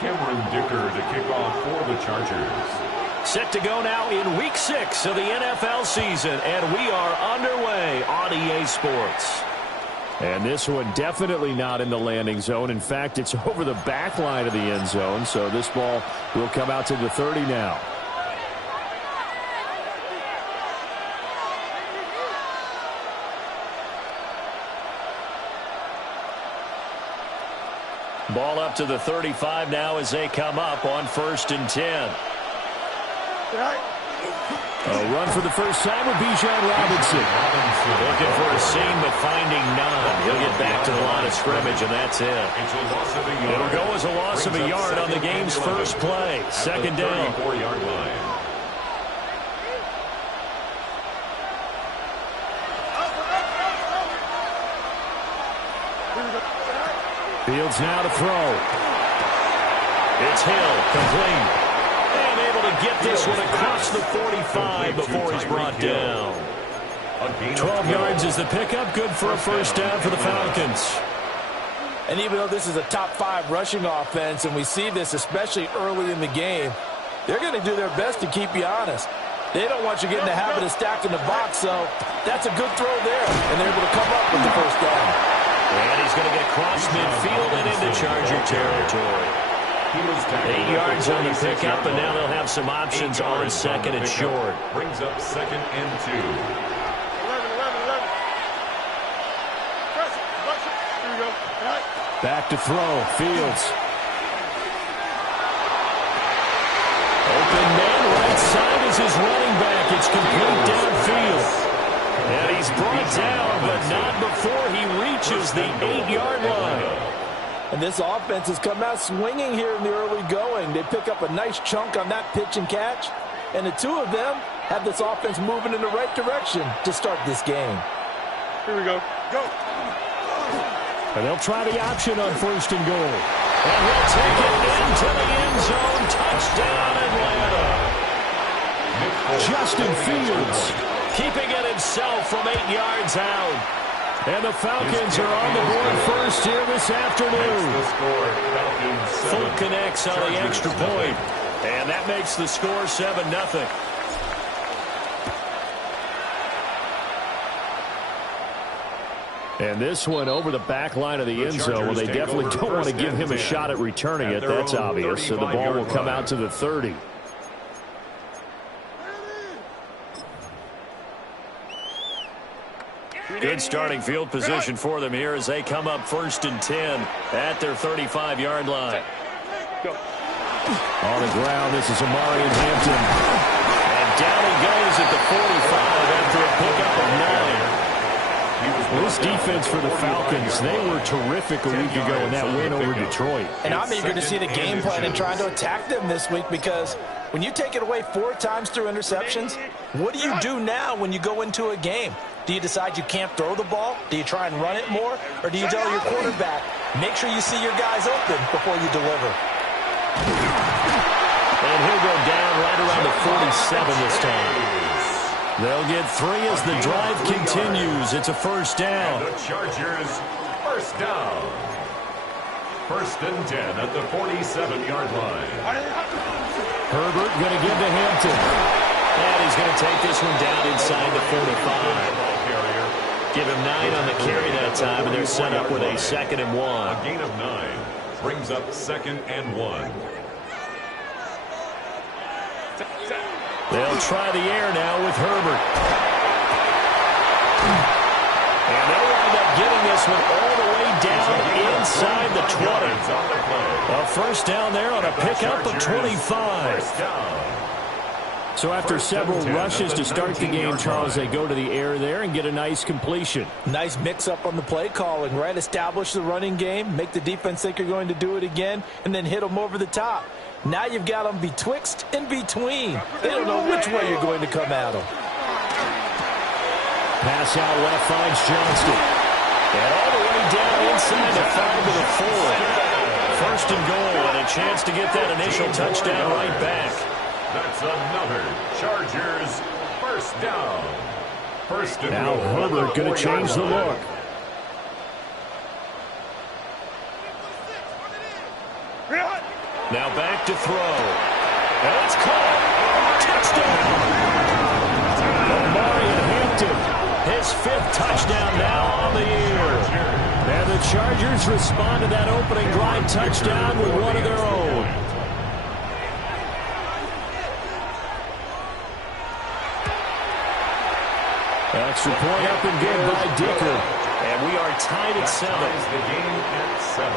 to kick off for the Chargers. Set to go now in Week 6 of the NFL season, and we are underway on EA Sports. And this one definitely not in the landing zone. In fact, it's over the back line of the end zone, so this ball will come out to the 30 now. Ball up to the 35 now as they come up on 1st and 10. A run for the first time with Bijan Robinson. Looking for a seam, but finding none. He'll get back to the line of scrimmage, and that's it. It'll go as a loss of a yard on the game's first play. 2nd down. Fields now to throw. It's Hill, complete. And able to get this one across the 45 before he's brought down. 12 yards is the pickup. Good for a first down for the Falcons. And even though this is a top 5 rushing offense, and we see this especially early in the game, they're going to do their best to keep you honest. They don't want you getting the habit of stacking the box, so that's a good throw there. And they're able to come up with the first down. And he's going to get cross midfield and into Charger territory. 8 yards on the pickup, and now they'll have some options on 2nd and short. Brings up 2nd and 2. 11. Here we go. Back to throw. Fields. Open man right side is his running back. It's complete downfield. And he's brought down, but not before he reaches the 8-yard line. And this offense has come out swinging here in the early going. They pick up a nice chunk on that pitch and catch. And the two of them have this offense moving in the right direction to start this game. Here we go. Go. And they'll try the option on 1st and goal. And he'll take it into the end zone. Touchdown, Atlanta. Justin Fields keeping it himself from 8 yards out. And the Falcons are on the board first here this afternoon. Full connects on the extra point. And that makes the score 7-0. And this one over the back line of the end zone. Well, they definitely don't want to give him a shot at returning it. That's obvious. So the ball will come out to the 30. Good starting field position for them here as they come up 1st and 10 at their 35-yard line. On the ground, this is Amari in Hampton. And down he goes at the 45 after a pickup of 9. This defense for the Falcons, they were terrific a week ago in that win over Detroit. And I'm eager to see the game plan and trying to attack them this week, because when you take it away 4 times through interceptions, what do you do now when you go into a game? Do you decide you can't throw the ball? Do you try and run it more? Or do you tell your quarterback, make sure you see your guys open before you deliver? And he'll go down right around the 47 this time. They'll get 3 as the drive continues. It's a first down. And the Chargers, first down. 1st and 10 at the 47-yard line. Herbert going to give to Hampton. And he's going to take this one down inside the 45. Give him 9 on the carry that time, and they're set up with a 2nd and 1. A gain of 9 brings up 2nd and 1. They'll try the air now with Herbert. And they'll wind up getting this one all the way down inside the 20. A first down there on a pickup of 25. So after several rushes to start the game, Charles, they go to the air there and get a nice completion. Nice mix-up on the play calling, right? Establish the running game, make the defense think you're going to do it again, and then hit them over the top. Now you've got them betwixt and between. They don't know which way you're going to come at them. Pass out left finds Johnston. And all the way down inside the 5 to the 4. 1st and goal, and a chance to get that initial touchdown right back. That's another Chargers first down. 1st and now goal. Herbert going to change the look. Now back to throw. And it's caught. Touchdown. Omari Hampton, his 5th touchdown now on the year. And the Chargers respond to that opening drive touchdown with one of their own. Extra point up and good by Dicker. And we are tied at 7. The game at 7.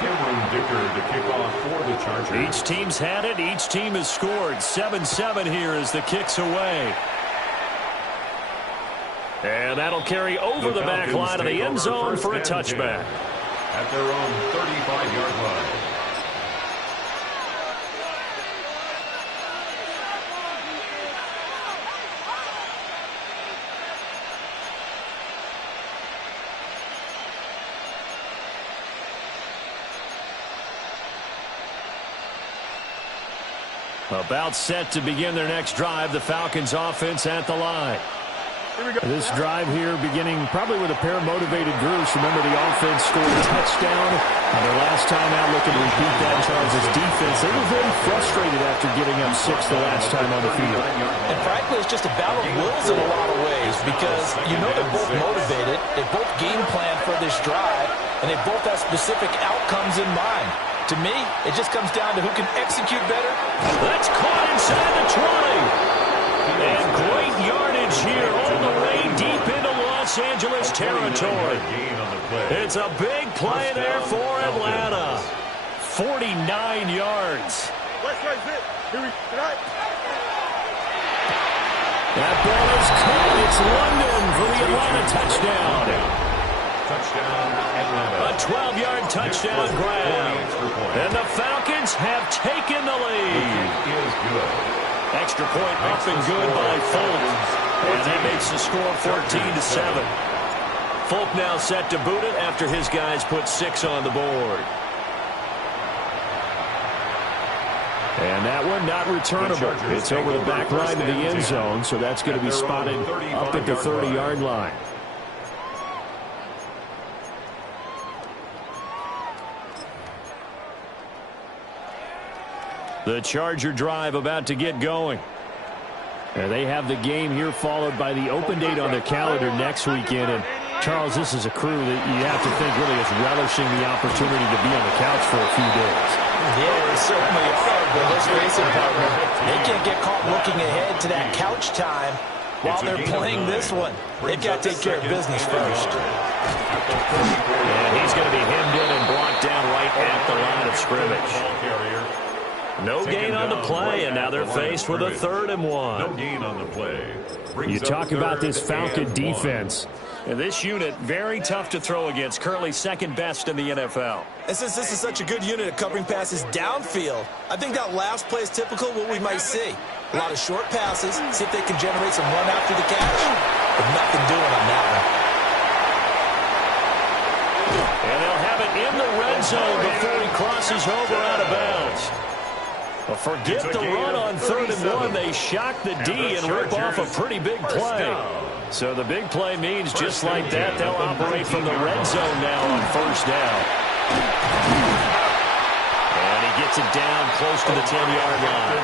Cameron Dicker to kick off for the Chargers. Each team's had it. Each team has scored. 7-7 here as the kick's away. And that'll carry over the back line of the end zone for a touchback. At their own 35-yard line. About set to begin their next drive. The Falcons offense at the line. This drive here beginning probably with a pair of motivated groups. Remember, the offense scored a touchdown on their last time out, looking to repeat that. Charles' defense, they were very frustrated after getting up 6 the last time on the field. And frankly, it's just a battle of wills in a lot of ways because you know they're both motivated. They both game plan for this drive, and they both have specific outcomes in mind. To me, it just comes down to who can execute better. That's caught inside the 20. And great yardage here all the way deep into Los Angeles territory. It's a big play there for Atlanta. 49 yards. That ball is caught. It's London for the Atlanta touchdown. Touchdown, Atlanta. A 12-yard touchdown grab. And the Falcons have taken the lead. Is good. Extra point up and good by Folk. And that makes the score 14-7. Folk now set to boot it after his guys put 6 on the board. And that one not returnable. It's over the back line of the end zone, so that's going to be spotted up at the 30-yard line. The Charger drive about to get going. And they have the game here followed by the open date on their calendar next weekend. And, Charles, this is a crew that you have to think really is relishing the opportunity to be on the couch for a few days. Yeah, they certainly are, but let's face it, partner. They can't get caught looking ahead to that couch time while they're playing this one. They've got to take care of business first. And he's going to be hemmed in and blocked down right at the line of scrimmage. No gain on the play, and now they're faced with a 3rd and 1. No gain on the play. You talk about this Falcon defense. And this unit, very tough to throw against, currently 2nd best in the NFL. And since this is such a good unit at covering passes downfield, I think that last play is typical of what we might see. A lot of short passes, see if they can generate some run after the catch. But nothing doing on that one. And they'll have it in the red zone before he crosses over out of bounds. Well, forget the run on 3rd and 1. They shock the D and rip off a pretty big play. So the big play means just like that, they'll operate from the red zone now on 1st down. And he gets it down close to the 10-yard line.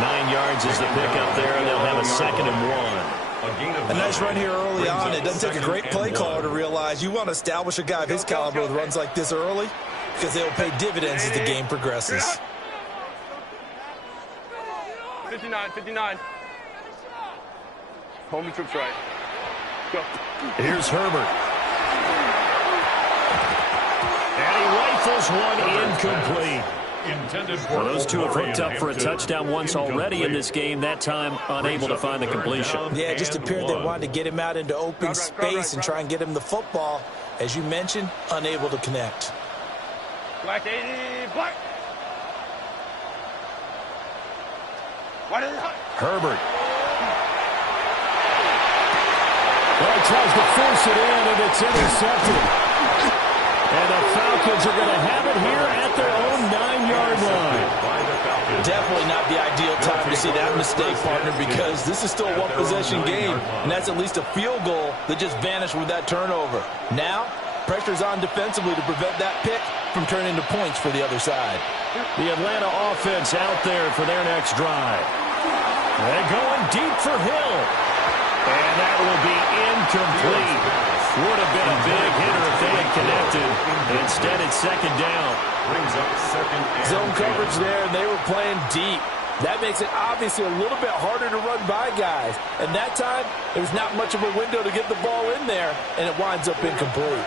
9 yards is the pickup there, and they'll have a 2nd and 1. A nice run here early on. It doesn't take a great play caller to realize you want to establish a guy of his caliber with runs like this early because they will pay dividends as the game progresses. 59. Home trips right. Go. Here's Herbert. And he rifles one incomplete. Well, those two have hooked up for a touchdown once already in this game, that time unable to find the completion. Yeah, it just appeared they wanted to get him out into open space and try and get him the football. As you mentioned, unable to connect. Black 80, black. Herbert. Well, he tries to force it in, and it's intercepted. And the Falcons are going to have it here at their own 9-yard line. Definitely not the ideal time to see that mistake, partner, because this is still a one-possession game, and that's at least a field goal that just vanished with that turnover. Now, Pressure's on defensively to prevent that pick from turning into points for the other side. The Atlanta offense out there for their next drive. They're going deep for Hill. And that will be incomplete. Would have been a big hitter if they had connected. Instead, it's second down. Brings up second and Zone coverage there, and they were playing deep. That makes it obviously a little bit harder to run by guys. And that time, there's not much of a window to get the ball in there, and it winds up incomplete.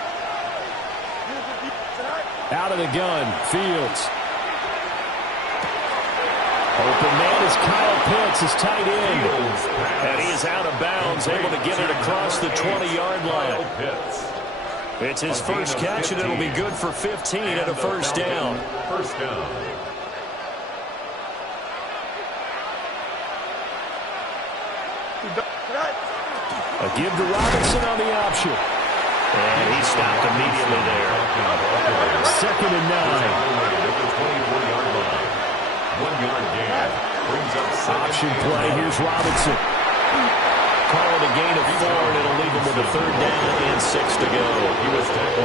Out of the gun, Fields. Open man is Kyle Pitts, his tight end. And he is out of bounds, able to get it across the 20-yard line. It's his first catch, and it'll be good for 15 and a first down. First down. A give to Robinson on the option. And he stopped immediately there. Second and 9. 1-yard gain. Brings up Option play. Here's Robinson. Call it a gain of 4, and it'll leave him with a third down and 6 to go.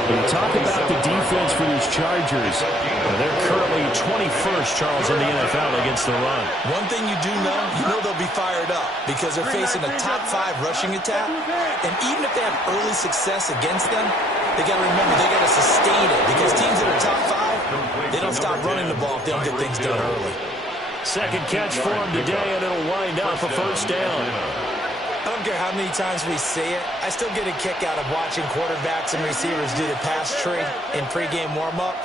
You talk about the defense for these Chargers. They're currently 21st, Charles, in the NFL against the run. One thing you do know, they'll be fired up because they're facing a top 5 rushing attack. And even if they have early success against them, they got to remember they got to sustain it because teams that are top 5, they don't stop running the ball if they don't get things done early. Second catch for him today, and it'll wind up a first down. I don't care how many times we say it, I still get a kick out of watching quarterbacks and receivers do the pass tree in pregame warm-up.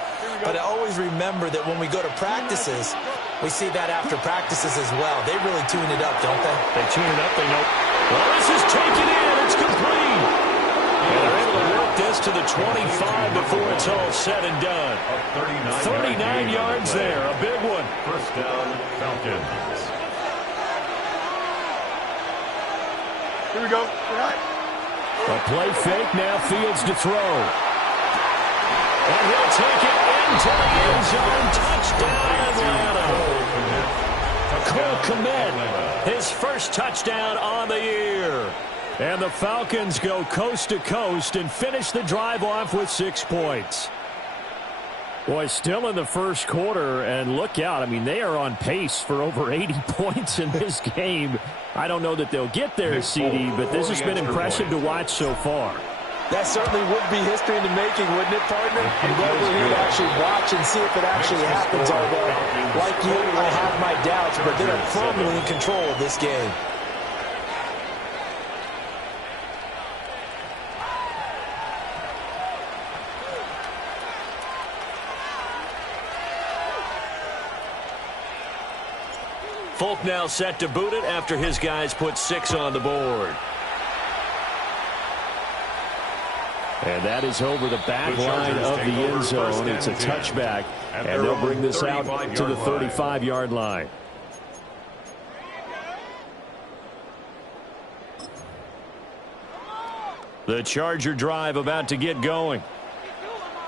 But I always remember that when we go to practices, we see that after practices as well. They really tune it up, don't they? They tune it up, they know. Well, this is taken in. It's complete. And they're able to work this to the 25 before it's all said and done. 39 yards there, a big one. First down, Falcons. Here we go. A play fake, now Fields to throw. And he'll take it into the end zone. Touchdown, Atlanta. Cole Kmet, his first touchdown on the year. And the Falcons go coast to coast and finish the drive off with 6 points. Boy, still in the first quarter, and look out. I mean, they are on pace for over 80 points in this game. I don't know that they'll get there, CD, but this has been impressive to watch so far. That certainly would be history in the making, wouldn't it, partner? I'm glad we're here to actually watch and see if it actually happens, although, like you, I have my doubts, but they're firmly in control of this game. Folk now set to boot it after his guys put 6 on the board. And that is over the back line of the end zone. It's a touchback, and they'll bring this out to the 35-yard line. The Charger drive about to get going.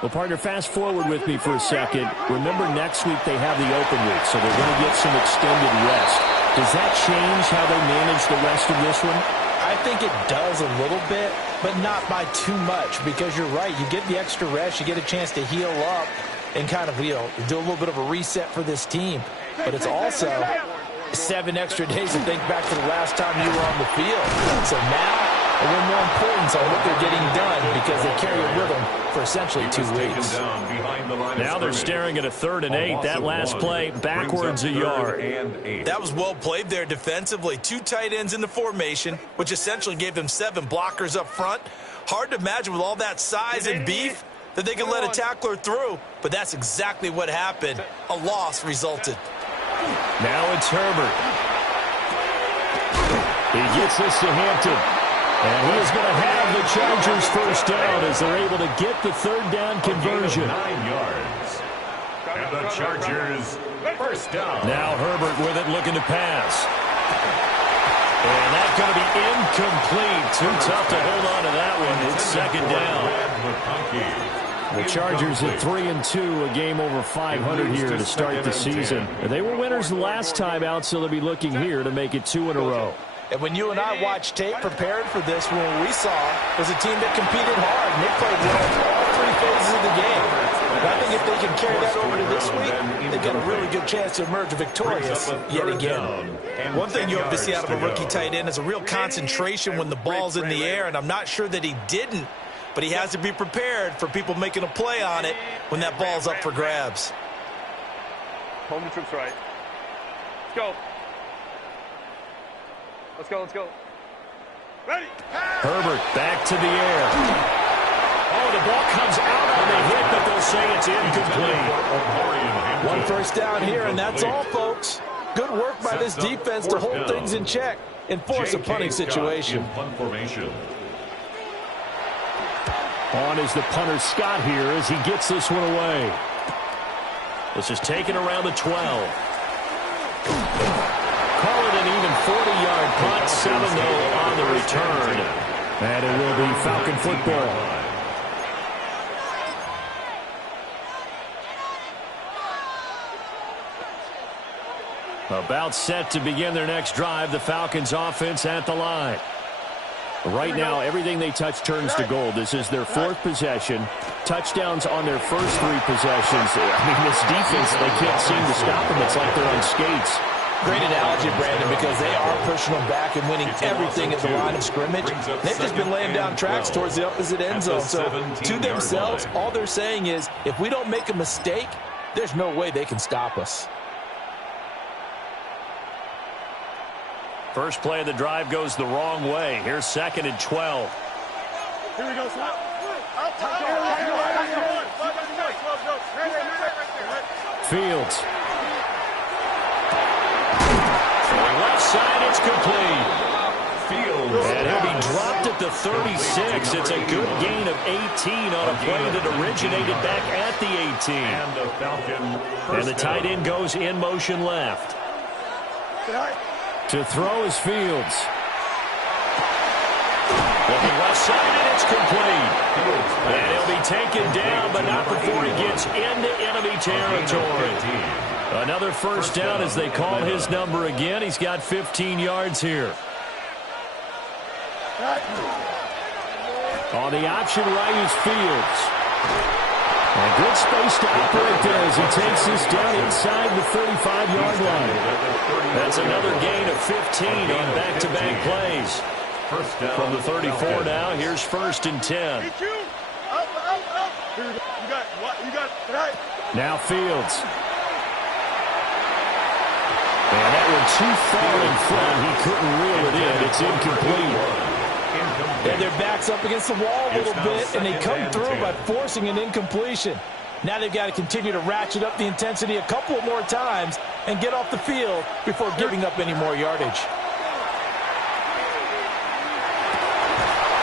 Well, partner, fast forward with me for a second. Remember, next week they have the open week, so they're going to get some extended rest. Does that change how they manage the rest of this one? I think it does a little bit, but not by too much, because you're right. You get the extra rest. You get a chance to heal up and kind of, do a little bit of a reset for this team. But it's also 7 extra days to think back to the last time you were on the field. So now, a little more importance on what they're getting done because they carry it with them for essentially 2 weeks. Now they're staring at a 3rd and 8. That last play backwards a yard. That was well played there defensively. 2 tight ends in the formation, which essentially gave them 7 blockers up front. Hard to imagine with all that size and beef that they could let a tackler through, but that's exactly what happened. A loss resulted. Now it's Herbert. He gets this to Hampton. And he is going to have the Chargers first down as they're able to get the 3rd down conversion. 9 yards. And the Chargers first down. Now Herbert with it, looking to pass. And that's going to be incomplete. Too tough to hold on to that one. It's 2nd down. The Chargers at 3-2, a game over 500 here to start the season. They were winners the last time out, so they'll be looking here to make it 2 in a row. And when you and I watched tape prepared for this, what we saw was a team that competed hard, and they played well all phases of the game. And I think if they can carry that over to this week, they've got a really good chance to emerge victorious yet again. One thing you hope to see out of a rookie tight end is a real concentration when the ball's in the air, and I'm not sure that he didn't, but he has to be prepared for people making a play on it when that ball's up for grabs. Home the troops right. Let's go. Let's go, let's go. Ready. Herbert back to the air. Oh, the ball comes out on the hit, but they'll say it's incomplete. One first down here, and that's all, folks. Good work by this defense to hold things in check and force a punting situation. On is the punter Scott here as he gets this one away. This is taken around the 12. Call it an even 40-yard punt, 7-0 on the return. And it will be Falcon football. About set to begin their next drive, the Falcons offense at the line. Right now, everything they touch turns to gold. This is their fourth possession. Touchdowns on their first three possessions. I mean, this defense, they can't seem to stop them. It's like they're on skates. Great analogy, Brandon, because they are pushing them back and winning everything at the line of scrimmage. They've just been laying down tracks towards the opposite end zone. So to themselves, all they're saying is, if we don't make a mistake, there's no way they can stop us. First play of the drive goes the wrong way. Here's 2nd and 12. Here we go, Scott. Fields. Left side, it's complete. And he'll be dropped at the 36. It's a good gain of 18 on a play that originated back at the 18. And the tight end goes in motion left. To throw is Fields. Looking left side, and it's complete. And he'll be taken down, but not before he gets into enemy territory. Another first down as they call his number again. He's got 15 yards here. On the option right is Fields. And good space to operate there as he takes this down inside the 35-yard line. That's another gain of 15 on back-to-back plays. From the 34 now, here's 1st and 10. Now Fields. And that one too far in front. He couldn't reel it in. It's incomplete. And their back's up against the wall a little bit, and they come through by forcing an incompletion. Now they've got to continue to ratchet up the intensity a couple more times and get off the field before giving up any more yardage.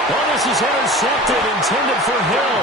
Well, this is intercepted, intended for Hill.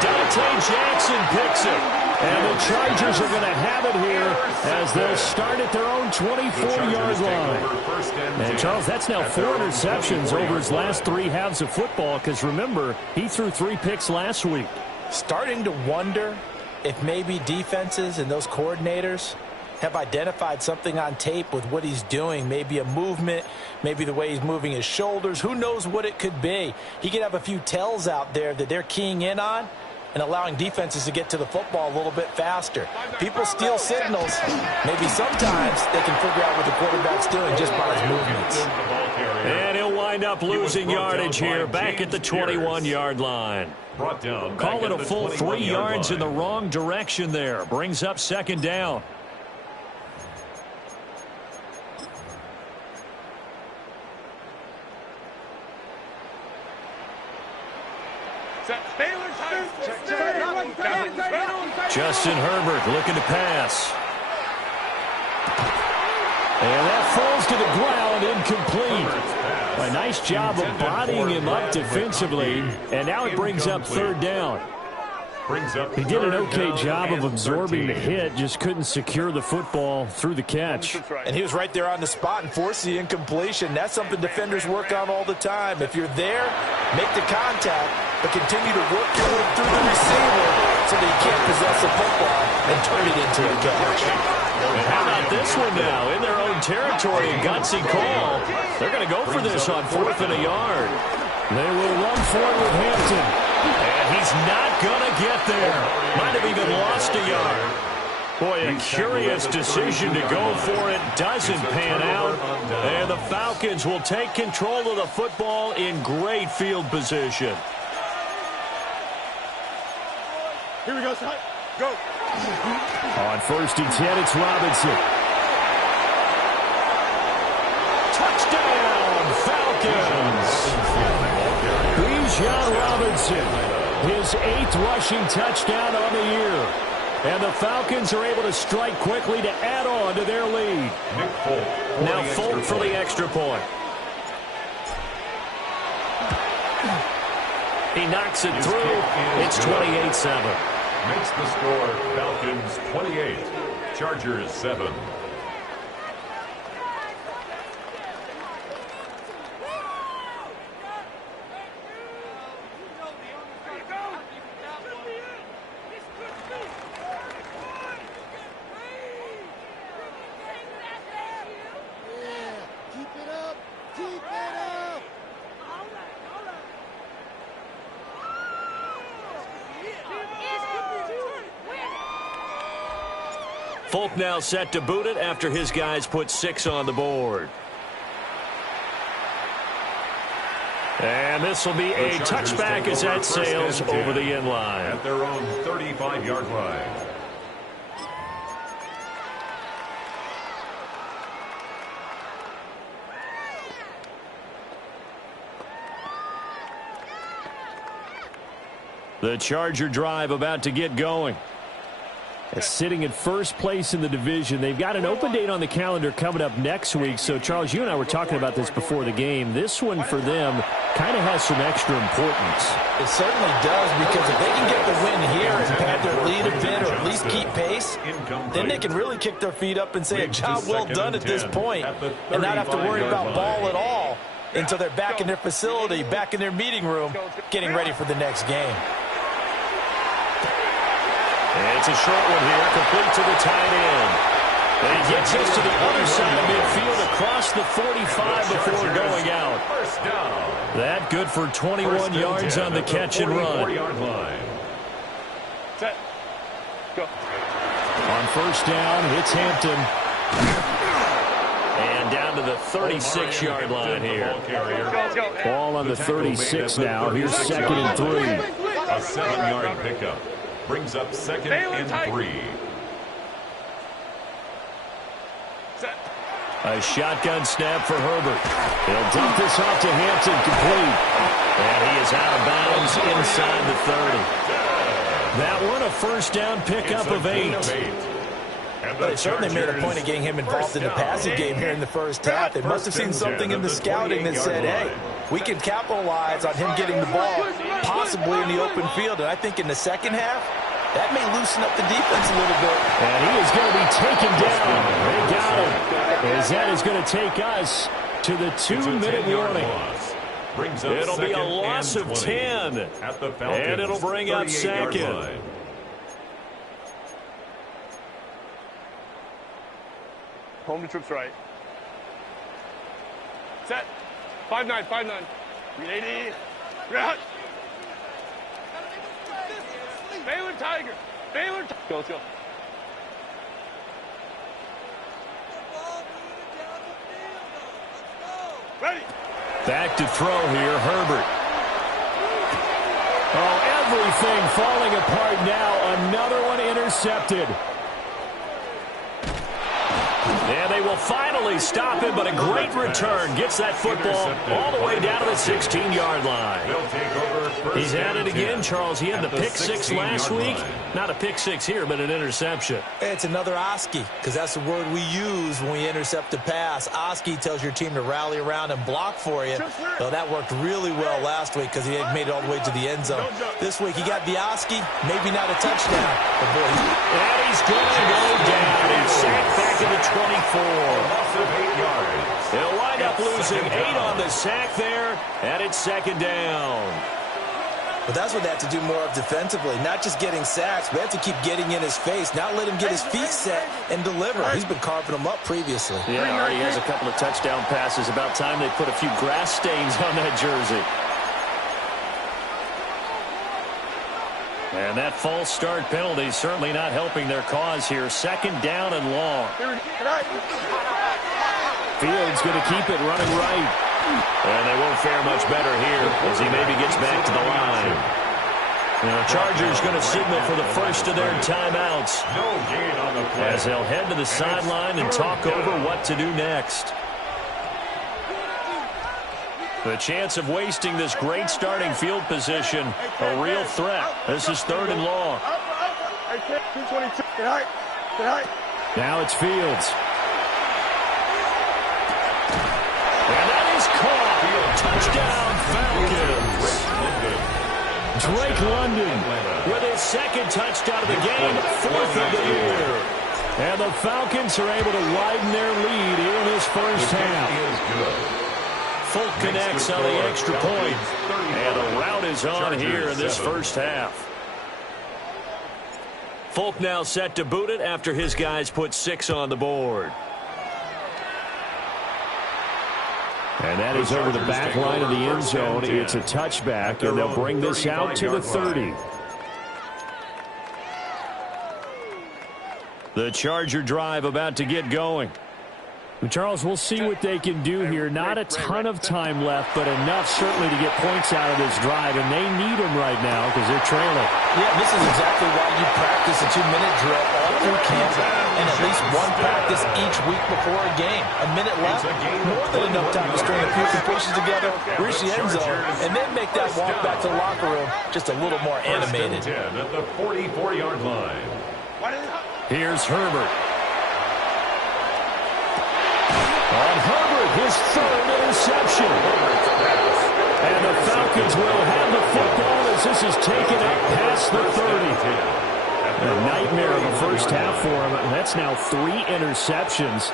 Dante Jackson picks it. And the Chargers are going to have it here as they'll start at their own 24-yard line. And, Charles, that's now 4 interceptions over his last 3 halves of football because, remember, he threw 3 picks last week. Starting to wonder if maybe defenses and those coordinators have identified something on tape with what he's doing. Maybe a movement, maybe the way he's moving his shoulders. Who knows what it could be? He could have a few tells out there that they're keying in on and allowing defenses to get to the football a little bit faster. People steal signals. Maybe sometimes they can figure out what the quarterback's doing just by his movements. And he'll wind up losing yardage here back at the 21-yard line. Call it a full 3 yards in the wrong direction there. Brings up 2nd down. Justin Herbert looking to pass. And that falls to the ground, incomplete. A nice job of bodying him up defensively, and now it brings up 3rd down. He did an okay job of absorbing the hit, just couldn't secure the football through the catch. And he was right there on the spot and forced the incompletion. That's something defenders work on all the time. If you're there, make the contact, but continue to work your way through the receiver so that you can't possess the football and turn it into a catch. And how about this one now? In their own territory, a gutsy call. They're going to go for this on 4th and a yard. They will run for it with Hampton. And he's not going to get there. Might have even lost a yard. Boy, a curious decision to go for it. Doesn't pan out. And the Falcons will take control of the football in great field position. Here we go, Scott. Go. On 1st and 10, it's Robinson. Touchdown, Falcons. Bijan Robinson, his 8th rushing touchdown on the year. And the Falcons are able to strike quickly to add on to their lead. Now Folk for the extra point. He knocks it through. It's 28-7. Makes the score Falcons 28, Chargers 7. Folk now set to boot it after his guys put 6 on the board. And this will be a touchback as that sails over the end line. At their own 35-yard line. The Charger drive about to get going. Sitting at first place in the division. They've got an open date on the calendar coming up next week. So, Charles, you and I were talking about this before the game. This one for them kind of has some extra importance. It certainly does, because if they can get the win here and pad their lead a bit or at least keep pace, then they can really kick their feet up and say a job well done at this point and not have to worry about ball at all until they're back in their facility, back in their meeting room, getting ready for the next game. It's a short one here, complete to the tight end. And he gets us to the other side of midfield across the 45 before going out. That good for 21 yards on the catch and run. Set. Go. On 1st down, it's Hampton. And down to the 36-yard line here. Ball on the 36 now. Here's 2nd and 3. A 7-yard pickup. Brings up 2nd and 3. A shotgun snap for Herbert. He'll dump this off to Hampton, complete. And he is out of bounds inside the 30. That one, a 1st down pickup of 8. They certainly made a point of getting him involved in the passing game here in the first half. They must have seen something in the scouting that said, hey, we can capitalize on him getting the ball possibly in the open field. And I think in the second half, that may loosen up the defense a little bit. And he is going to be taken down. They got him. As that is going to take us to the 2-minute warning. It'll be a loss of 10. And it'll bring up 2nd. Home to trips right. Set. 5-9, 5-9. 380. Route. Baylor Tiger. Baylor Tiger. Go, let's go. Ready. Back to throw here, Herbert. Oh, everything falling apart now. Another one intercepted. And they will finally stop him, but a great return. Gets that football all the way down to the 16-yard line. He's at it again, Charles. He had the pick 6 last week. Not a pick 6 here, but an interception. It's another Oski, because that's the word we use when we intercept a pass. Oski tells your team to rally around and block for you. Well, that worked really well last week because he had made it all the way to the end zone. This week he got the Oski, maybe not a touchdown. But boy, and he's going to go down. He's sacked back to the 24. Loss of 8 yards. They'll wind up losing 8 on the sack there, and it's 2nd down. But that's what they have to do more of defensively, not just getting sacks, but they have to keep getting in his face, not let him get his feet set and deliver. He's been carving them up previously. Yeah, already has a couple of touchdown passes. About time they put a few grass stains on that jersey. And that false start penalty certainly not helping their cause here. Second down and long. Fields going to keep it running right. And they won't fare much better here as he maybe gets back to the line. The Chargers going to signal for the first of their timeouts as they'll head to the sideline and talk over what to do next. The chance of wasting this great starting field position, a real threat. This is third and long. Now it's Fields. And that is caught. Touchdown, Falcons. Drake London with his second touchdown of the game, fourth of the year. And the Falcons are able to widen their lead here in this first half. Folk connects on the extra point. And the rout is on here in this first half. Folk now set to boot it after his guys put 6 on the board. And that is over the back line of the end zone. It's a touchback, and they'll bring this out to the 30. The Charger drive about to get going. Charles, we'll see what they can do here. Not a ton of time left, but enough certainly to get points out of this drive, and they need them right now because they're trailing. Yeah, this is exactly why you practice a 2-minute drill all through camp and at least one practice each week before a game. A minute left, more than enough time to string a few completions together, reach the end zone, and then make that walk back to the locker room just a little more animated. 10 at the 44-yard line. Here's Herbert. On Herbert, his third interception. And the Falcons will have the football as this is taken up past the 30. A nightmare of a first half for him. That's now 3 interceptions.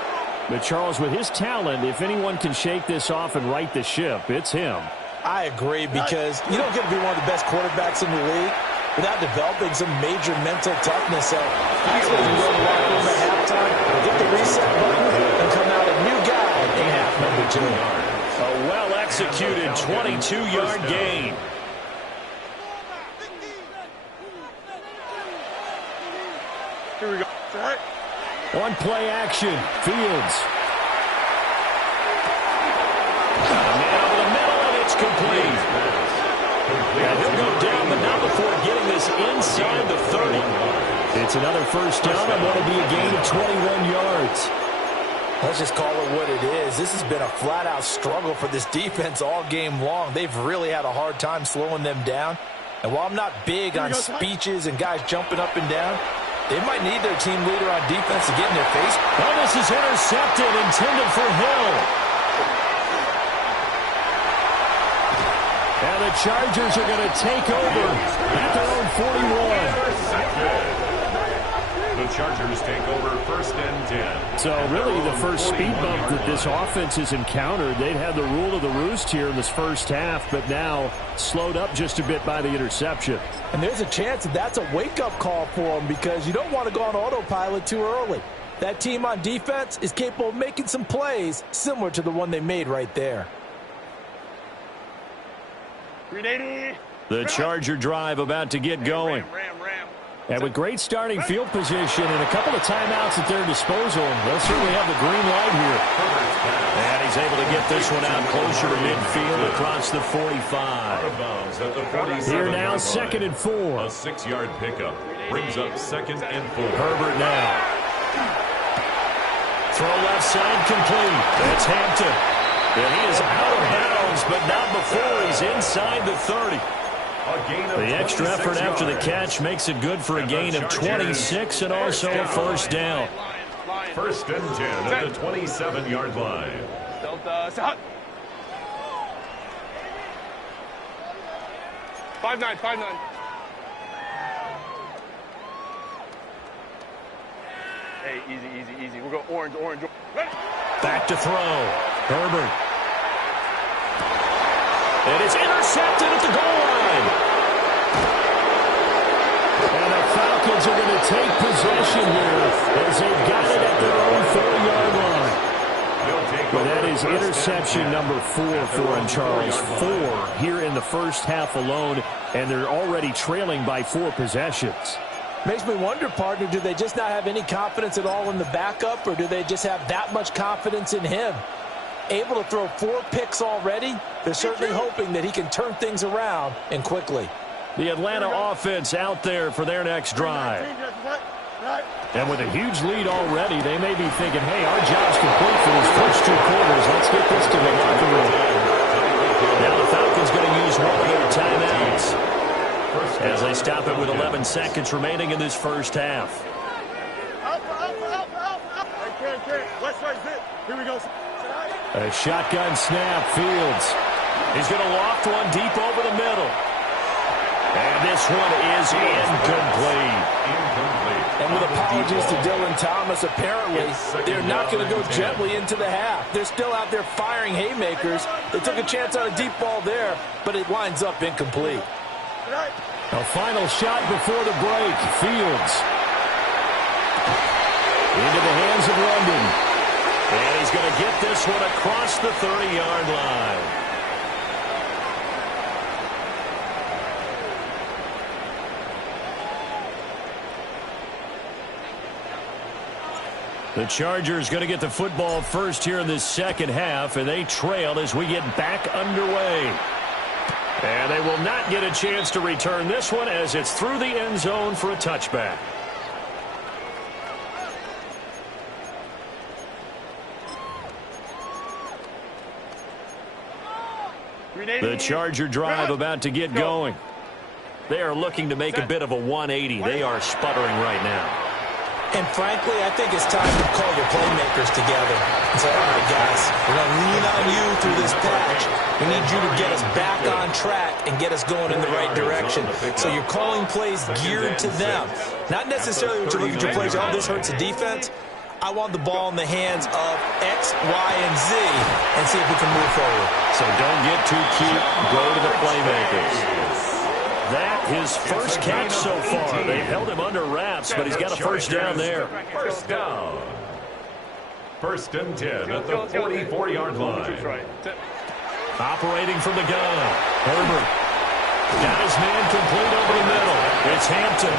But Charles, with his talent, if anyone can shake this off and right the ship, it's him. I agree, because you don't get to be one of the best quarterbacks in the league without developing some major mental toughness. So he's going to go to the locker room at halftime, hit the reset button, and come out a new guy in half number 2. A well-executed 22-yard gain. Here we go. All right. On play action, Fields. A man over the middle, and it's complete. And he'll go down, but not before getting this inside the 30. It's another first down, and what'll be a gain of 21 yards. Let's just call it what it is. This has been a flat-out struggle for this defense all game long. They've really had a hard time slowing them down. And while I'm not big on speeches and guys jumping up and down, they might need their team leader on defense to get in their face. Oh, this is intercepted, intended for Hill. And the Chargers are going to take over at their own 41. The Chargers take over first and 10. So really the first speed bump that this offense has encountered, they'd had the rule of the roost here in this first half, but now slowed up just a bit by the interception. And there's a chance that that's a wake-up call for them, because you don't want to go on autopilot too early. That team on defense is capable of making some plays similar to the one they made right there. 380. The Charger drive about to get going. And with great starting field position and a couple of timeouts at their disposal, they'll certainly have the green light here. And he's able to get this one out closer to midfield across the 45. Here now, 2nd and 4. A 6-yard pickup brings up 2nd and 4. Herbert now. Throw left side complete. That's Hampton. And he is out of bounds, but not before he's inside the 30. The extra effort after the catch makes it good for a gain of 26 and also a first down. First and 10 at the 27-yard line. Delta, stop. 5-9, 5-9. Hey, easy. We'll go orange. Ready? Back to throw. Herbert. And it's intercepted at the goal line. And the Falcons are going to take possession here as they've got it at their own 4-yard line. But that is interception number 4 for him, Charles. 4 here in the first half alone. and they're already trailing by 4 possessions. Makes me wonder, partner, do they just not have any confidence at all in the backup, or do they just have that much confidence in him? Able to throw 4 picks already, they're certainly hoping that he can turn things around and quickly. The Atlanta offense out there for their next drive. And with a huge lead already, they may be thinking, hey, our job's complete for these first 2 quarters. Let's get this to the locker room. Now the Falcons going to use one of their timeouts as they stop it with 11 seconds remaining in this first half. Here we go. A shotgun snap, Fields. He's going to loft one deep over the middle. And this one is incomplete. And with apologies to Dylan Thomas, apparently they're not going to go gently into the half. They're still out there firing haymakers. They took a chance on a deep ball there, but it winds up incomplete. A final shot before the break. Fields. Into the hands of London. And he's going to get this one across the 30-yard line. The Chargers going to get the football first here in this second half, and they trail as we get back underway. And they will not get a chance to return this one as it's through the end zone for a touchback. The Charger drive about to get going. They are looking to make a bit of a 180. They are sputtering right now. And frankly, I think it's time to call your playmakers together and say, all right, guys, we're going to lean on you through this patch. We need you to get us back on track and get us going in the right direction. So you're calling plays geared to them. Not necessarily what you're looking at your plays, oh, this hurts the defense. I want the ball in the hands of X, Y, and Z and see if we can move forward. So don't get too cute. Go to the playmakers. That his first catch so far. They held him under wraps, but he's got a first down there. First down. 1st and 10 at the 44-yard line. Operating from the gun. Herbert. Got his man complete over the middle. It's Hampton.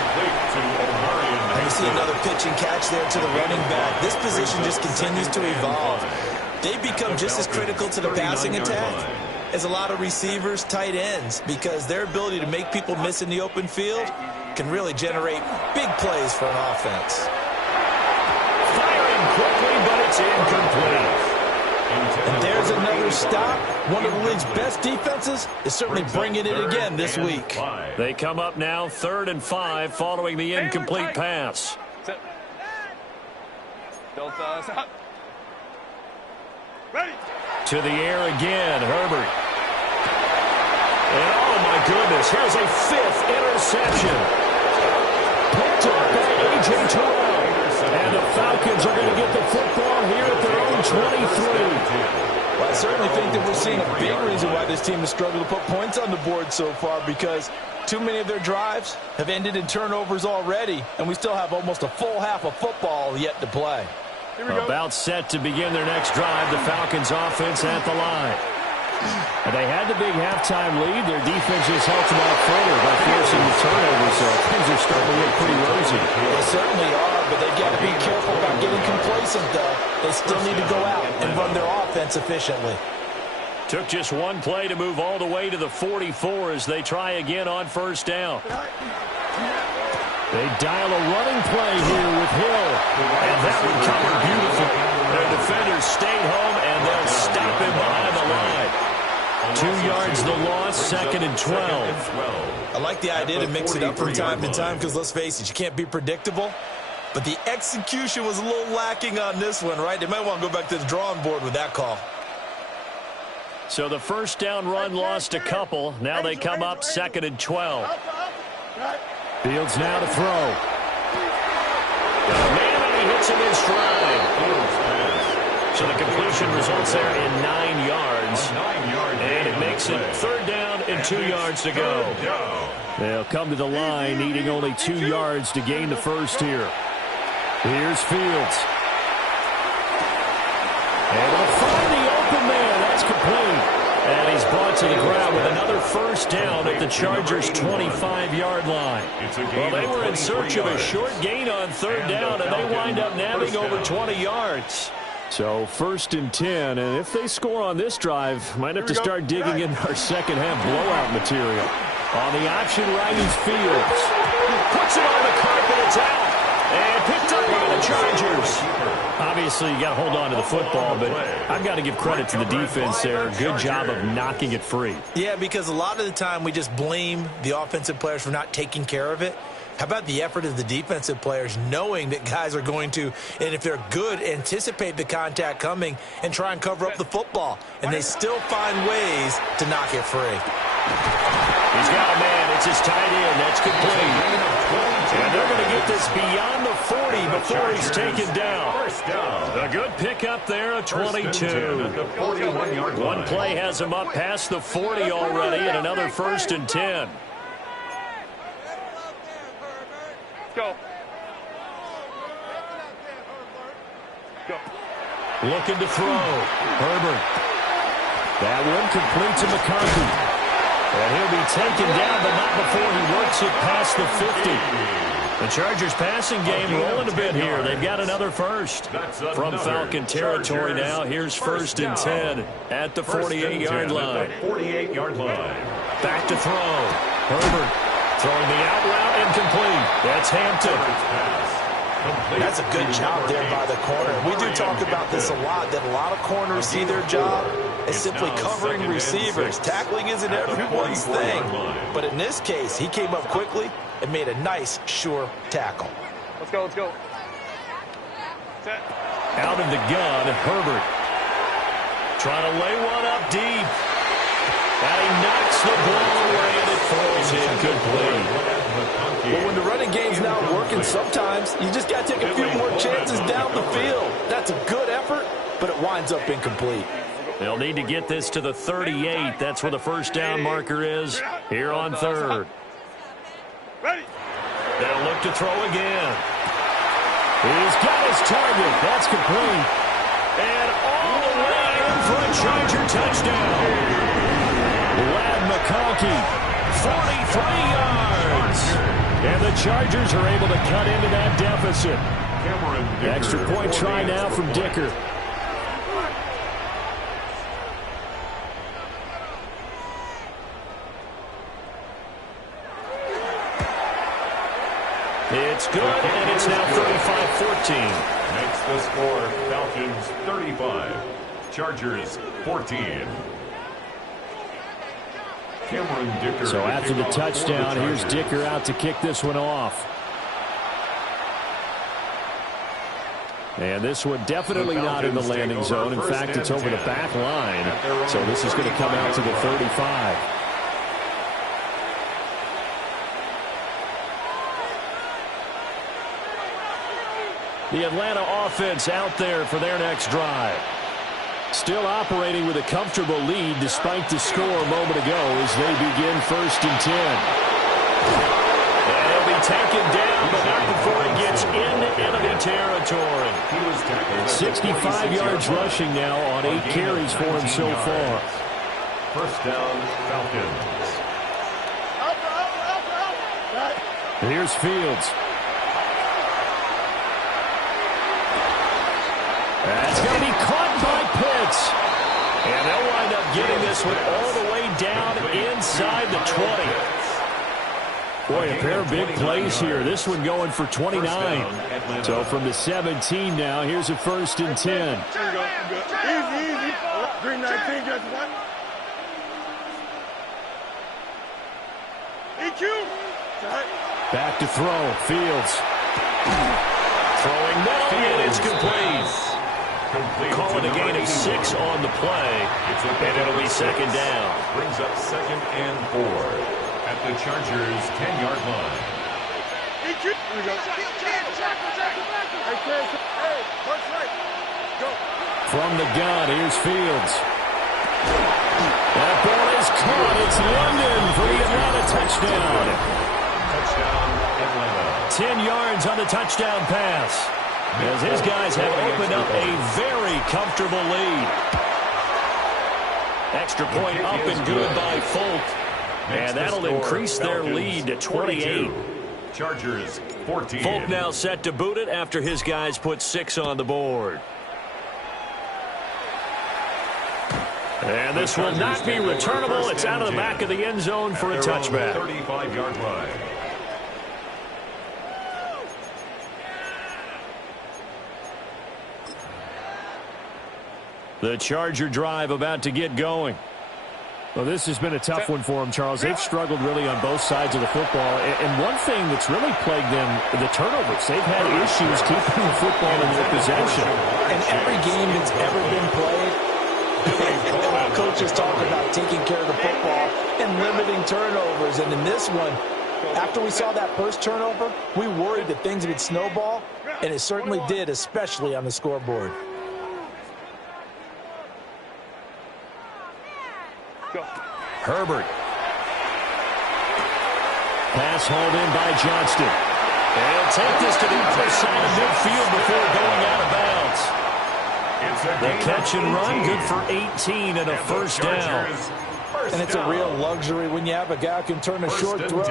And you see another pitch and catch there to the running back. This position just continues to evolve. They become just as critical to the passing attack as a lot of receivers, tight ends, because their ability to make people miss in the open field can really generate big plays for an offense. Firing quickly, but it's incomplete. And there's another stop. One of the league's best defenses is certainly bringing it again this week. They come up now 3rd and 5 following the incomplete pass. Ready. To the air again, Herbert. And oh my goodness, here's a 5th interception. Picked up by A.J. Terrell. And the Falcons are going to get the football here at their own 23. Well, I certainly think that we're seeing a big reason why this team has struggled to put points on the board so far, because too many of their drives have ended in turnovers already, and we still have almost a full half of football yet to play. About set to begin their next drive, the Falcons offense at the line. And they had the big halftime lead. Their defense just helped them out further by forcing the turnover, so things are starting to look pretty rosy. They certainly are, but they've got to be careful about getting complacent, though. They still need to go out and run their offense efficiently. Took just one play to move all the way to the 44 as they try again on 1st down. They dial a running play here with Hill. And that one covered beautiful. Their defenders stayed home, and they'll stop him behind the line. 2 yards the loss, 2nd and 12. I like the idea to mix it up from time to time because, let's face it, you can't be predictable. But the execution was a little lacking on this one, right? They might want to go back to the drawing board with that call. So the 1st down run lost a couple. Now they come up 2nd and 12. Fields now to throw. Man, and he hits him in stride. So the completion results there in 9 yards. And it makes it 3rd down and 2 yards to go. They'll come to the line, needing only 2 yards to gain the first here. Here's Fields. And he'll find the open man. That's complete. And he's brought to the ground with another first down at the Chargers' 25-yard line. Well, they were in search of a short gain on third down, and they wind up nabbing over 20 yards. So 1st and 10, and if they score on this drive, might have to start digging in our second-half blowout material. On the option right is Fields. Puts it on the carpet, it's out. And picked up by the Chargers. Obviously, you got to hold on to the football, but I've got to give credit to the defense there. Good job of knocking it free. Yeah, because a lot of the time we just blame the offensive players for not taking care of it. How about the effort of the defensive players knowing that guys are going to, and if they're good, anticipate the contact coming and try and cover up the football. And they still find ways to knock it free. He's got a man. It's his tight end. That's complete. And they're going to get this beyond the 40 before he's taken down. A good pickup there at 22. One play has him up past the 40 already, and another 1st and 10. Go. Go. Looking to throw. Herbert. That one complete to McCarthy. And he'll be taken down, but not before he works it past the 50. The Chargers passing game rolling a bit here. They've got another first from Falcon territory now. Here's 1st and 10 at the 48-yard line. Back to throw. Herbert throwing the out route incomplete. That's Hampton. That's a good job there by the corner. We do talk about this a lot, that a lot of corners see their job as simply covering receivers. Tackling isn't everyone's thing. But in this case, he came up quickly and made a nice, sure tackle. Let's go, let's go. Set. Out of the gun, Herbert. Trying to lay one up deep. And he knocks the ball away, and it falls incomplete. Well, when the running game's not working, sometimes you just got to take a few more chances down the field. That's a good effort, but it winds up incomplete. They'll need to get this to the 38. That's where the first down marker is here on 3rd. Ready. They'll look to throw again. He's got his target. That's complete. And all the way in for a Charger touchdown. McConkey, 43 yards. And the Chargers are able to cut into that deficit. Extra point try now from Dicker. It's good, and it's now 35-14. Makes the score Falcons 35, Chargers 14. So after the touchdown, here's Dicker out to kick this one off. And this one definitely not in the landing zone. In fact, it's over the back line. So this is going to come out to the 35. The Atlanta offense out there for their next drive. Still operating with a comfortable lead despite the score a moment ago as they begin 1st and 10. And he'll be taken down, but not before he gets into enemy territory. 65 yards rushing now on 8 carries for him so far. First down, Falcons. Here's Fields. That's going to be caught by Pitts. And they'll wind up getting this one all the way down inside the 20. Boy, a pair of big plays here. This one going for 29. So from the 17 now, here's a 1st and 10. There you go. Easy, easy. Green 19, just one. EQ. Back to throw. Fields. Throwing now, and it's complete. Calling a gain of 6 on the play, and it'll be 2nd down. Brings up 2nd and 4 at the Chargers' 10-yard line. Here we go. Hey, push right. Go. From the gun, here's Fields. That ball is caught. It's London for the Atlanta touchdown. Touchdown, Atlanta. 10 yards on the touchdown pass. As his guys have opened up a very comfortable lead. Extra point up and good by Folk. And that'll increase their lead to 28. Chargers 14. Folk now set to boot it after his guys put 6 on the board. And this will not be returnable. It's out of the back of the end zone for a touchback. 35-yard line. The Charger drive about to get going. Well, this has been a tough one for them, Charles. They've struggled really on both sides of the football. And one thing that's really plagued them, the turnovers. They've had issues keeping the football in their possession. In every game that's ever been played, coaches talk about taking care of the football and limiting turnovers. And in this one, after we saw that first turnover, we worried that things would snowball, and it certainly did, especially on the scoreboard. Herbert. Pass hauled in by Johnston. And he'll take this to the other side of midfield before going out of bounds. The catch and run, good for 18 and a first down. And it's a real luxury when you have a guy who can turn a short throw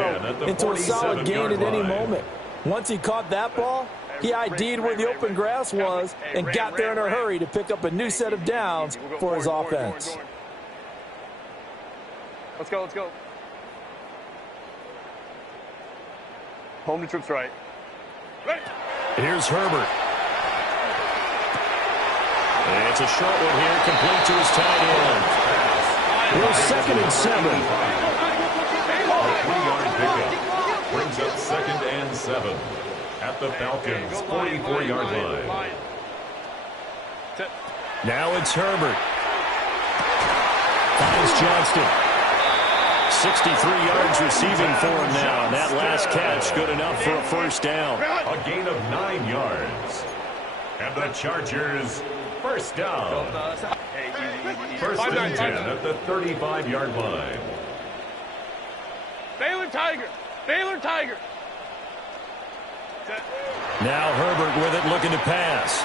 into a solid gain at any moment. Once he caught that ball, he ID'd where the open grass was and got there in a hurry to pick up a new set of downs for his offense. Let's go, let's go. Home to trips right. Here's Herbert. And it's a short one here, complete to his tight end. Here's 2nd and 7. A 3-yard pickup brings up 2nd and 7 at the Falcons' 44-yard line. Now it's Herbert. Finds Johnston. 63 yards receiving for him now. And that last catch good enough for a first down. A gain of 9 yards. And the Chargers first down. First and 10 at the 35-yard line. Baylor Tiger. Baylor Tiger. Now Herbert with it, looking to pass.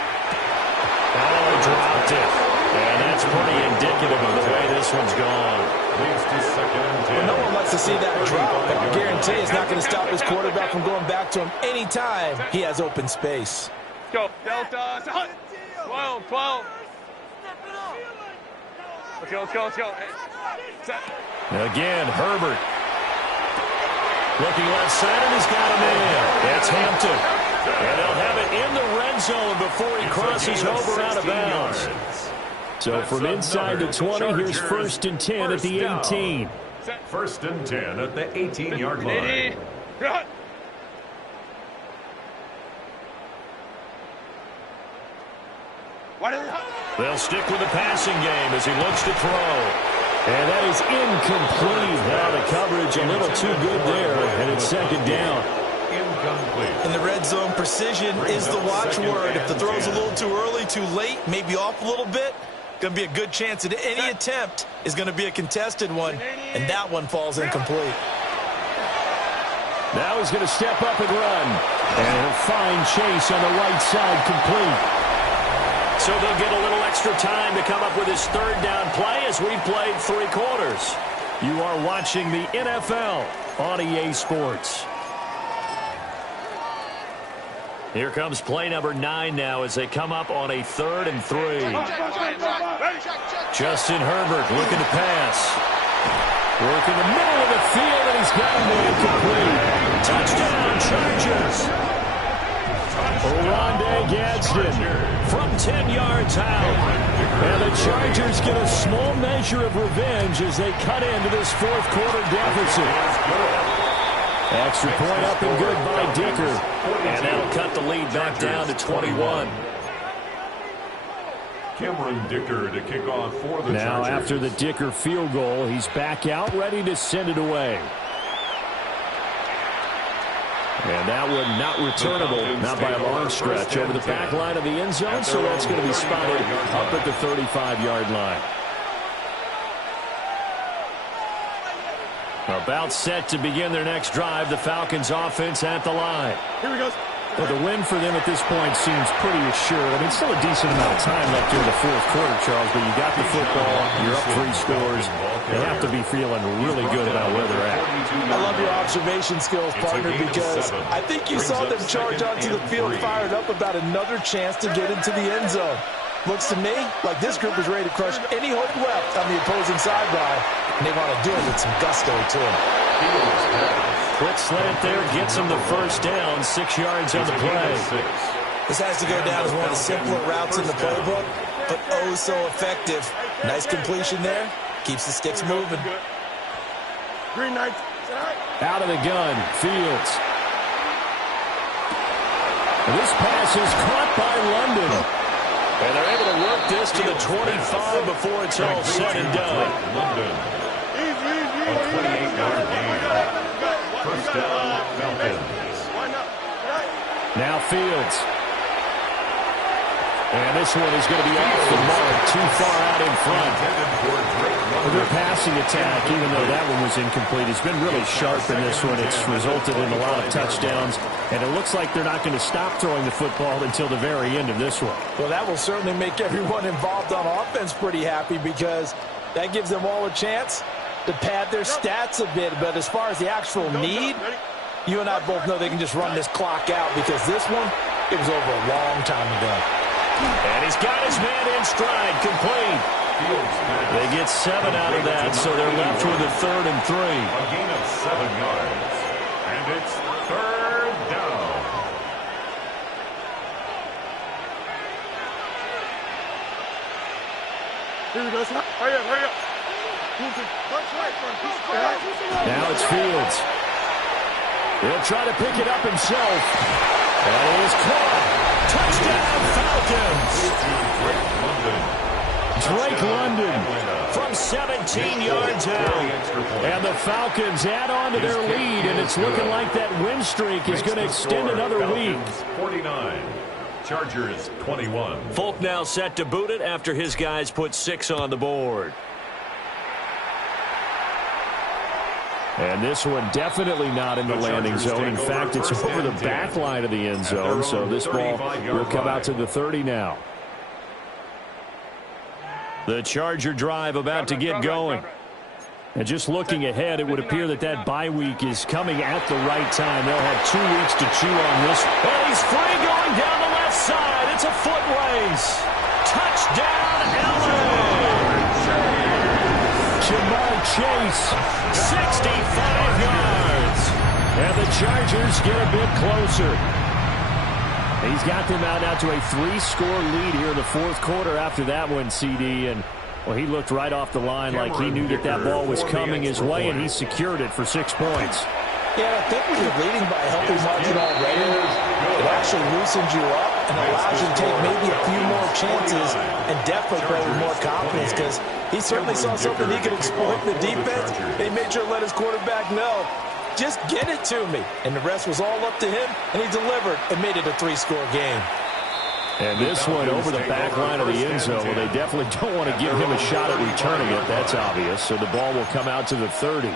Oh, dropped it. And that's pretty indicative of the way this one's gone. Leads to 2nd and 10. Well, no one likes to see that drop, but I guarantee it's not going to stop his quarterback from going back to him anytime he has open space. Let's go. Delta. 12, 12. Let's go, let's go, let's go. Again, Herbert. Looking left side, and he's got him in. That's Hampton. And they'll have it in the red zone before he crosses over out of bounds. So from inside the 20, here's 1st and 10 at the 18. 1st and 10 at the 18-yard line. They'll stick with the passing game as he looks to throw. And that is incomplete. Now the coverage a little too good there, and it's 2nd down. Incomplete. In the red zone, precision is the watchword. If the throw's a little too early, too late, maybe off a little bit, going to be a good chance that any attempt is going to be a contested one, and that one falls incomplete. Now he's going to step up and run. And he'll find Chase on the right side, complete. So they'll get a little extra time to come up with his 3rd down play as we played 3 quarters. You are watching the NFL on EA Sports. Here comes play number 9 now as they come up on a 3rd and 3. Justin Herbert looking to pass. Working the middle of the field, and he's got a man complete. Touchdown, Chargers. Oronde Gadsden from 10 yards out. And the Chargers get a small measure of revenge as they cut into this 4th quarter deficit. Extra point up and good by Dicker. And that'll cut the lead back down to 21. Cameron Dicker to kick off for the Chargers. Now after the Dicker field goal, he's back out ready to send it away. And that one not returnable, not by a long stretch, over the back line of the end zone, so that's going to be spotted up at the 35-yard line. About set to begin their next drive, the Falcons offense at the line. Here we go. Well, the win for them at this point seems pretty assured. I mean, still a decent amount of time left here in the fourth quarter, Charles, but you got the football, you're up 3 scores. They have to be feeling really good about where they're at. I love your observation skills, partner, because I think you saw them charge onto the field fired up about another chance to get into the end zone. Looks to me like this group is ready to crush any hope left on the opposing sideline, and they want to do it with some gusto, too. Quick slant there, gets him the first down, 6 yards on the play. This has to go down as one of the simpler routes in the playbook, but oh so effective. Nice completion there. Keeps the sticks moving. Green Knight. Out of the gun, Fields. This pass is caught by London. And they're able to work this to the 25 before it's all said and done. London. A 28-yard gain. First down, Falcons. Now Fields. And this one is going to be off the mark, too far out in front. Well, their passing attack, even though that one was incomplete, has been really sharp in this one. It's resulted in a lot of touchdowns, and it looks like they're not going to stop throwing the football until the very end of this one. Well, that will certainly make everyone involved on offense pretty happy, because that gives them all a chance to pad their stats a bit. But as far as the actual need, you and I both know they can just run this clock out, because this one, it was over a long time ago. And he's got his man in stride, complete. They get 7 out of that, so they're left with a 3rd and 3. A gain of 7 yards. And it's 3rd down. Here we go. Hurry up, hurry up. Now it's Fields. He'll try to pick it up himself. And it is caught. Touchdown, Falcons. Drake London from 17 yards out. And the Falcons add on to their lead, and it's looking like that win streak is going to extend another week. 49. Chargers 21. Folk now set to boot it after his guys put 6 on the board. And this one definitely not in the landing zone. In fact, it's over the back line of the end zone. So this ball will come out to the 30 now. The Charger drive about to get going. And just looking ahead, it would appear that that bye week is coming at the right time. They'll have 2 weeks to chew on this. And he's free going down the left side. It's a foot race. Touchdown, Allen. Jamar Chase, 65 yards. And the Chargers get a bit closer. He's got them out now to a 3-score lead here in the fourth quarter after that one, CD. And, well, he looked right off the line like he knew that that ball was coming his way, and he secured it for 6 points. Yeah, I think when you're leading by a healthy margin already, it actually loosens you up and allows you to take maybe a few more chances and definitely play with more confidence, because he certainly saw something he could exploit in the defense. They made sure to let his quarterback know, just get it to me. And the rest was all up to him, and he delivered and made it a 3-score game. And this one over the back line of the end zone. Well, they definitely don't want to give him a shot at returning it. That's obvious. So the ball will come out to the 30.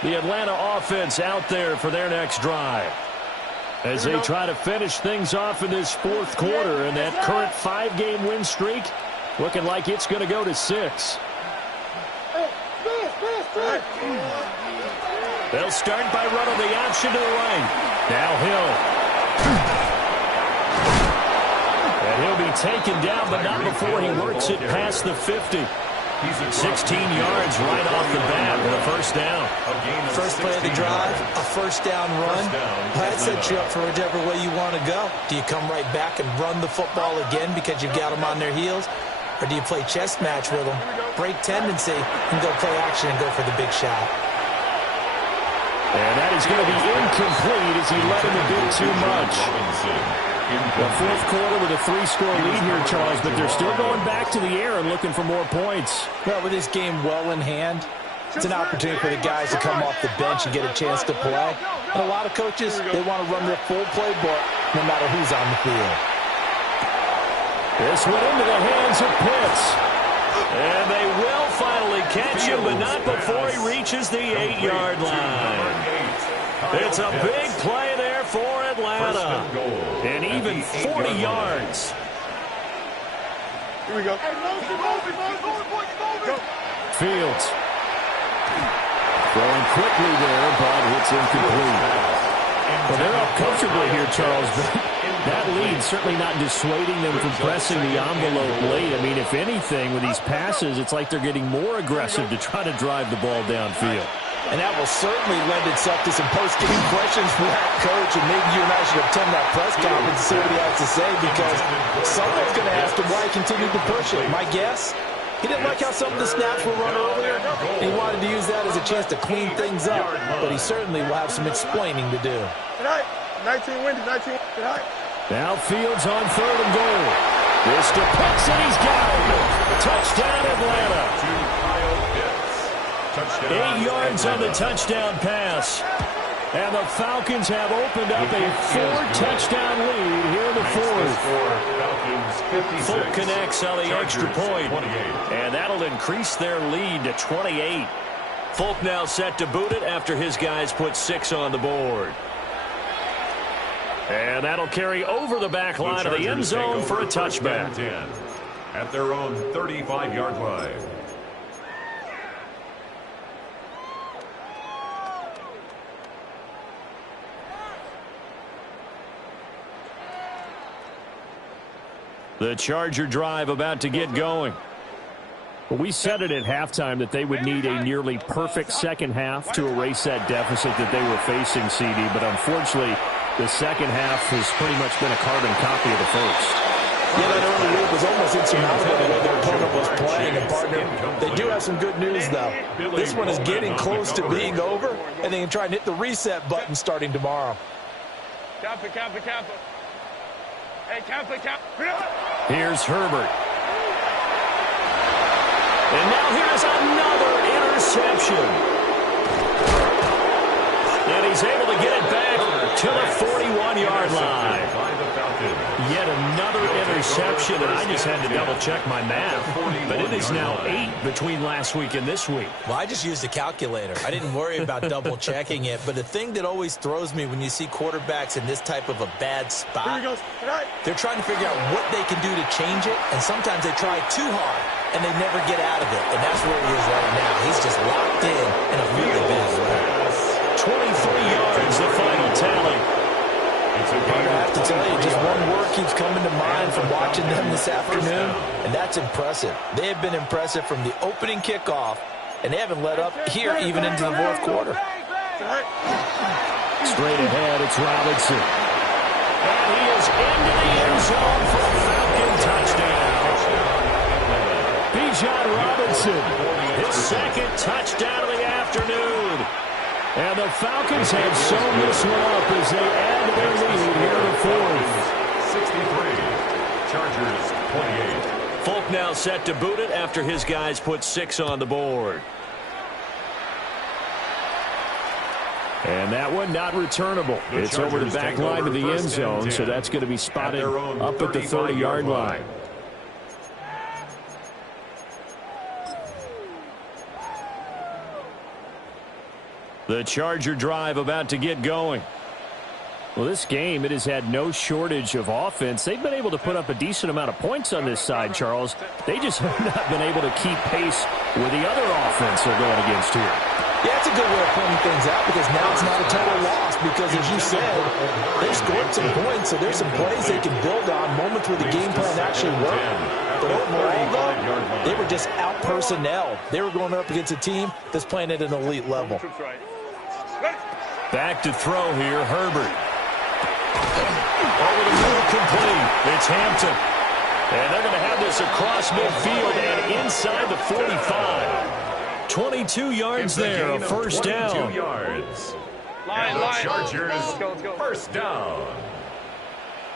The Atlanta offense out there for their next drive as they try to finish things off in this fourth quarter, and that current 5-game win streak looking like it's going to go to 6. They'll start by running the option to the right. Now Hill. And he'll be taken down, but not before he works it past the 50. 16 yards right off the bat with a first down. First play of the drive, a first down run. That sets you up for whichever way you want to go. Do you come right back and run the football again because you've got them on their heels? Or do you play chess match with them, break tendency, and go play action and go for the big shot? And that is going to be incomplete as he let him a bit too much. The fourth quarter with a 3-score lead here, Charles, but they're still going back to the air and looking for more points. Well, with this game well in hand, it's an opportunity for the guys to come off the bench and get a chance to play. And a lot of coaches, they want to run their full playbook no matter who's on the field. This went into the hands of Pitts. And they will finally catch him, but not before he reaches the 8-yard line. It's a big play there for Atlanta. And even 40 yards. Here we go. Fields. Throwing quickly there, but it's incomplete. Well, they're up comfortably here, Charles, but that lead certainly not dissuading them from pressing the envelope late. I mean, if anything, with these passes, it's like they're getting more aggressive to try to drive the ball downfield. And that will certainly lend itself to some post-game questions for that coach, and maybe you and I should attend that press conference and see what he has to say, because someone's going to ask him why he continued to push it. My guess, he didn't like how some of the snaps were run earlier. He wanted to use that as a chance to clean things up, but he certainly will have some explaining to do. 19 wins, 19 wins. Now Fields on 3rd and goal. This to Pitts, and he's got him. Touchdown, Atlanta. 8 yards on the touchdown pass. And the Falcons have opened up a 4-touchdown lead here in the 4th. Folk connects on the extra point. And that'll increase their lead to 28. Folk now set to boot it after his guys put 6 on the board. And that'll carry over the back line of the end zone for a touchback. At their own 35-yard line. The Charger drive about to get going. Well, we said it at halftime that they would need a nearly perfect second half to erase that deficit that they were facing, CD. But unfortunately, the second half has pretty much been a carbon copy of the first. Yeah, that early lead was almost insurmountable the way their opponent was playing. And, partner, they do have some good news, though. This one is getting close to being over, and they can try and hit the reset button starting tomorrow. Kappa. Hey, Kappa. Here's Herbert. And now here's another interception. And he's able to get it back to the 41-yard line. Yet another interception, and I just had to double-check my math. But it is now 8 between last week and this week. Well, I just used a calculator. I didn't worry about double-checking it. But the thing that always throws me when you see quarterbacks in this type of a bad spot, they're trying to figure out what they can do to change it, and sometimes they try too hard, and they never get out of it. And that's where he is right now. He's just locked in a really bad way. 23 yards, the final tally. I have to tell you, just one word keeps coming to mind from watching them this afternoon, and that's impressive. They have been impressive from the opening kickoff, and they haven't let up here even into the 4th quarter. Straight ahead, it's Robinson. And he is into the end zone for a Falcon touchdown. Bijan Robinson, his 2nd touchdown of the afternoon. And the Falcons have sewn this one up as they add to their lead here in the 4th. 63, Chargers 28. Folk now set to boot it after his guys put 6 on the board. And that one not returnable. It's over the back line of the end zone, so that's going to be spotted up at the 30-yard line. The Charger drive about to get going. Well, this game, it has had no shortage of offense. They've been able to put up a decent amount of points on this side, Charles. They just have not been able to keep pace with the other offense they're going against here. Yeah, it's a good way of pointing things out, because now it's not a total loss, because as you said, they've scored some points, so there's some plays they can build on, moments where the game plan actually worked. But overall, though, they were just out-personnel. They were going up against a team that's playing at an elite level. Back to throw here, Herbert. Over the middle, complete. It's Hampton. And they're going to have this across midfield and inside the 45. 22 yards there, a first down. Yards. Chargers, first down.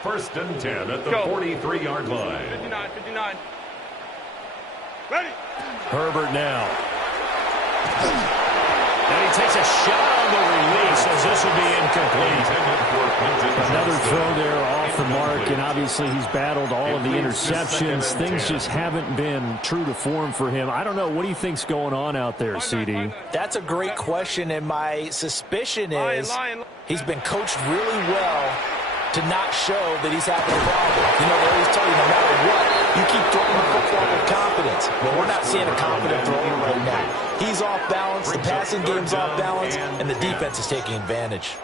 1st and 10 at the 43-yard line. 59. Ready. Herbert now. And he takes a shot on the release as this will be incomplete. Another throw there off the mark, and obviously he's battled all of the interceptions. Things just haven't been true to form for him. I don't know. What do you think's going on out there, CD? That's a great question, and my suspicion is he's been coached really well to not show that he's having a problem. You know, they always tell you no matter what, you keep throwing the football with confidence. Well, we're not seeing a confident thrower right now. He's off balance, the passing game's off balance, and the defense is taking advantage.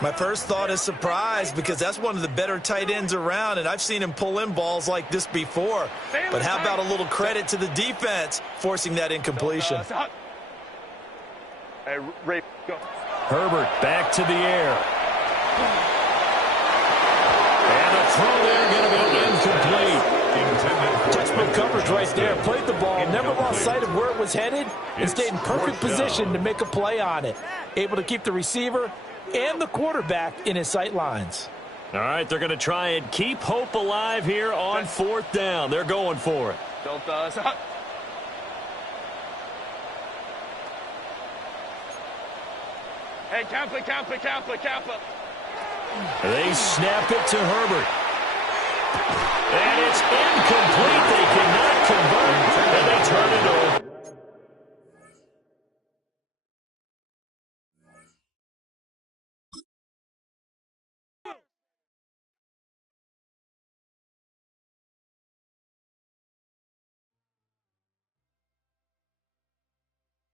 My first thought is surprise, because that's one of the better tight ends around, and I've seen him pull in balls like this before. But how about a little credit to the defense forcing that incompletion? Hey, Ray, go. Herbert back to the air. And the throw there going to be incomplete. Textbook coverage right there. Played the ball, never lost sight of where it was headed, and stayed in perfect position to make a play on it. Able to keep the receiver and the quarterback in his sight lines. All right, they're going to try and keep hope alive here on fourth down. They're going for it. Hey, Kappa. They snap it to Herbert. And it's incomplete.